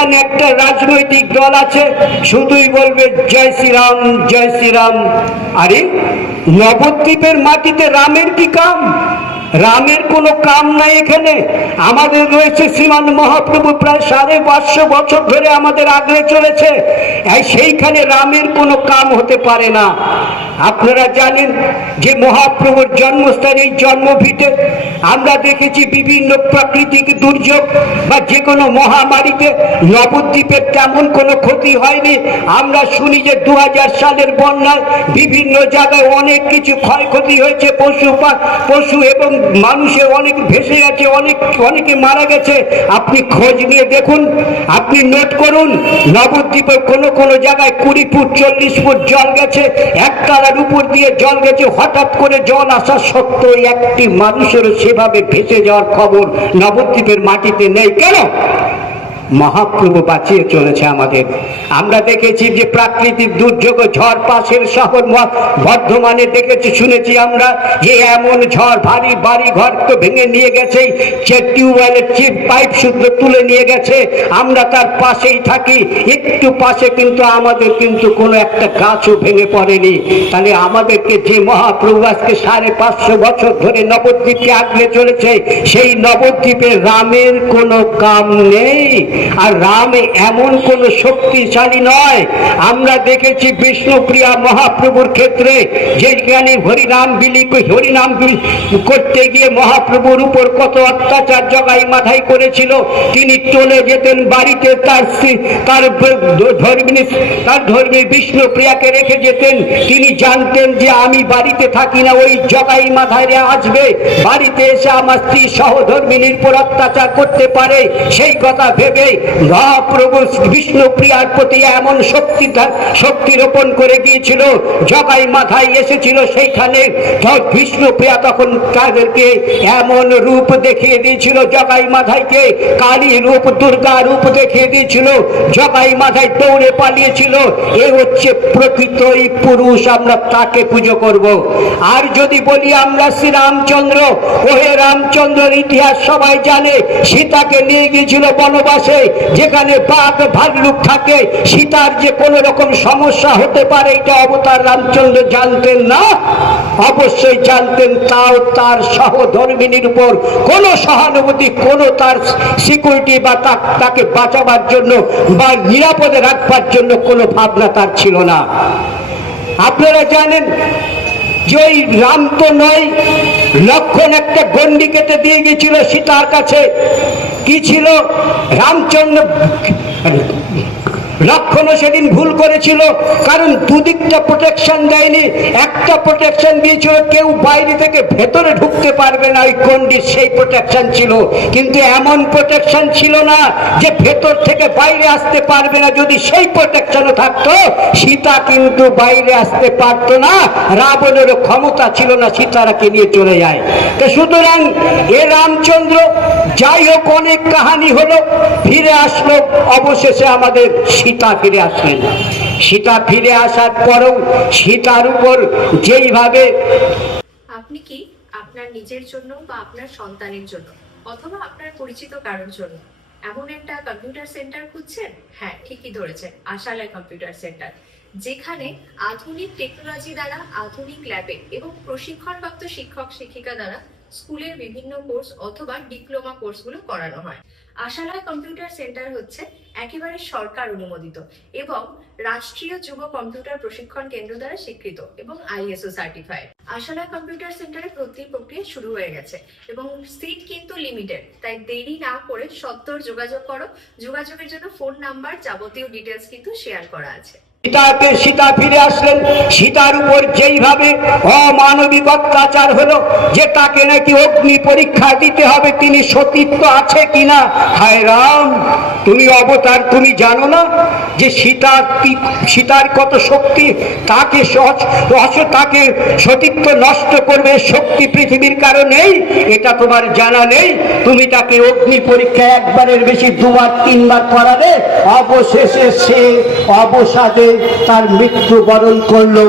এখানে একটা রাজনৈতিক দল আছে, শুধুই বলবে জয় শ্রীরাম জয় শ্রীরাম। আরে নবদ্বীপের মাটিতে রামের কি কাম? রামের কোনো কাম নাই এখানে। আমাদের রয়েছে শ্রীমান মহাপ্রভু, প্রায় 550 বছর ধরে আমাদের আগলে চলেছে, সেইখানে রামের কোনো কাম হতে পারে না। আপনারা জানেন যে মহাপ্রভুর জন্মস্থান, এই জন্মভিটে আমরা দেখেছি বিভিন্ন প্রাকৃতিক দুর্যোগ বা যে কোনো মহামারীতে নবদ্বীপের তেমন কোনো ক্ষতি হয়নি। আমরা শুনি যে 2000 সালের বন্যায় বিভিন্ন জায়গায় অনেক কিছু ক্ষয়ক্ষতি হয়েছে, পশু এবং মানুষের অনেক ভেসে গেছে, অনেকে মারা গেছে। আপনি খোঁজ নিয়ে দেখুন, আপনি নোট করুন, নবদ্বীপে কোনো জায়গায় 20 ফুট 40 ফুট জল গেছে, একতলার উপর দিয়ে জল গেছে। হঠাৎ করে জল আসা সত্ত্বেও একটি মানুষেরও সেভাবে ভেসে যাওয়ার খবর নবদ্বীপের মাটিতে নেই। কেন? মহাপ্রভু বাঁচিয়ে চলেছে আমাদের। আমরা দেখেছি যে প্রাকৃতিক দুর্যোগ, ঝড়, পাশের শহর বর্ধমানে দেখেছি, শুনেছি আমরা যে এমন ঝড়, ভারী বাড়ি ঘর তো ভেঙে নিয়ে গেছে, টিউবওয়েলের পাইপ শুদ্ধ তুলে নিয়ে গেছে। আমরা তার পাশেই থাকি, একটু পাশে কিন্তু আমাদের কিন্তু কোনো একটা গাছও ভেঙে পড়েনি। তাহলে আমাদেরকে যে মহাপ্রভু আজকে 550 বছর ধরে নবদ্বীপকে আগলে চলেছে, সেই নবদ্বীপে রামের কোনো কাম নেই। আর রাম এমন কোন শক্তিশালী নয়। আমরা দেখেছি বিষ্ণুপ্রিয়া মহাপ্রভুর ক্ষেত্রে, যেখানে হরিনাম করতে গিয়ে মহাপ্রভুর উপর কত অত্যাচার জগাই মাথায় করেছিল। তিনি চলে যেতেন বাড়িতে, তার ধর্মী বিষ্ণুপ্রিয়াকে রেখে যেতেন। তিনি জানতেন যে আমি বাড়িতে থাকি না, ওই জগাই মাথায় আসবে, বাড়িতে এসে আমার স্ত্রী সহধর্মিনীর উপর অত্যাচার করতে পারে। সেই কথা ভেবে মহাপ্রভু বিষ্ণুপ্রিয়ার প্রতি এমন শক্তি রোপণ করে দিয়েছিল, জগাই মাথায় এসেছিল। সেইখানে বিষ্ণুপ্রিয়া তখন তাদেরকে এমন রূপ দেখিয়ে দিয়েছিল, জগাই মাথায়কে কালী রূপ, দুর্গা রূপ দেখিয়ে দিয়েছিল। জগাই মাথায় দৌড়ে পালিয়েছিল। এ হচ্ছে প্রকৃতই পুরুষ, আমরা তাকে পুজো করব। আর যদি বলি আমরা শ্রীরামচন্দ্র, ওহে রামচন্দ্রের ইতিহাস সবাই জানে। সীতাকে নিয়ে গিয়েছিল বনবাসে, যেখানে বাঘ ভাল্লুক থাকে, সীতার যে কোন রকম সমস্যা হতে পারে এটা অবতার রামচন্দ্র জানতেন না? অবশ্যই জানতেন। তাও তার সহধর্মিনীর উপর কোন সহানুভূতি, কোন তার সিকিউরিটি বা তাকে বাঁচাবার জন্য বা নিরাপদে রাখবার জন্য কোনো ভাবনা তার ছিল না। আপনারা জানেন যে ওই রাম তো নয়, লক্ষণ একটা গন্ডি কেটে দিয়ে গিয়েছিল সীতার কাছে। কি ছিল? রামচন্দ্র, লক্ষণও সেদিন ভুল করেছিল, কারণ দুদিকটা প্রোটেকশন দেয়নি। একটা প্রোটেকশন দিয়েছিল, কেউ বাইরে থেকে ভেতরে ঢুকতে পারবে না, ওই গন্ডির সেই প্রোটেকশন ছিল। কিন্তু এমন প্রোটেকশন ছিল না যে ভেতর থেকে বাইরে আসতে পারবে না। যদি সেই প্রোটেকশনও থাকতো, সীতা কিন্তু বাইরে আসতে পারতো না। রাবণেরও ক্ষমতা ছিল না সীতারাকে নিয়ে চলে যায়। তো সুতরাং এ রামচন্দ্র, যাই হোক অনেক কাহানি হলো, ফিরে আসলো। অবশেষে আমাদের সীতা ফিরে আসলেন। সীতা ফিরে আসার পরেও সীতার উপর যেইভাবে, আপনি কি আপনার নিজের জন্য বা আপনার সন্তানের জন্য অথবা আপনার পরিচিত কারোর জন্য এমন একটা কম্পিউটার সেন্টার খুঁজছেন? হ্যাঁ, ঠিকই ধরেছেন, আশালয় কম্পিউটার সেন্টার, যেখানে আধুনিক টেকনোলজি দ্বারা আধুনিক ল্যাবে এবং প্রশিক্ষণপ্রাপ্ত শিক্ষক শিক্ষিকা দ্বারা স্কুলের বিভিন্ন কোর্স অথবা ডিপ্লোমা কোর্সগুলো করানো হয়। আশালয় কম্পিউটার সেন্টার হচ্ছে একেবারে সরকার অনুমোদিত এবং রাষ্ট্রীয় যুব কম্পিউটার প্রশিক্ষণ কেন্দ্র দ্বারা স্বীকৃত এবং ISO সার্টিফাইড। আশালয় কম্পিউটার সেন্টারে ভর্তির প্রক্রিয়া শুরু হয়ে গেছে এবং সিট কিন্তু লিমিটেড, তাই দেরি না করে সত্বর যোগাযোগ করো। যোগাযোগের জন্য ফোন নাম্বার, যাবতীয় ডিটেলস কিন্তু শেয়ার করা আছে। সীতা ফিরে আসলেন। সীতার উপর যেইভাবে অমানবিক অত্যাচার হলো, যে তাকে নাকি অগ্নি পরীক্ষা দিতে হবে, তিনি সতীত্ব আছে কিনা। হায় রাম, তুমি অবতার, তুমি জানো না যে সীতার কত শক্তি? তাকে তাকে সতীত্ব নষ্ট করবে শক্তি পৃথিবীর কারণেই, এটা তোমার জানা নেই। তুমি তাকে অগ্নি পরীক্ষা একবারের বেশি 2বার 3বার করালে, অবশেষে সে অবসাদে তার মৃত্যুবরণ করলো।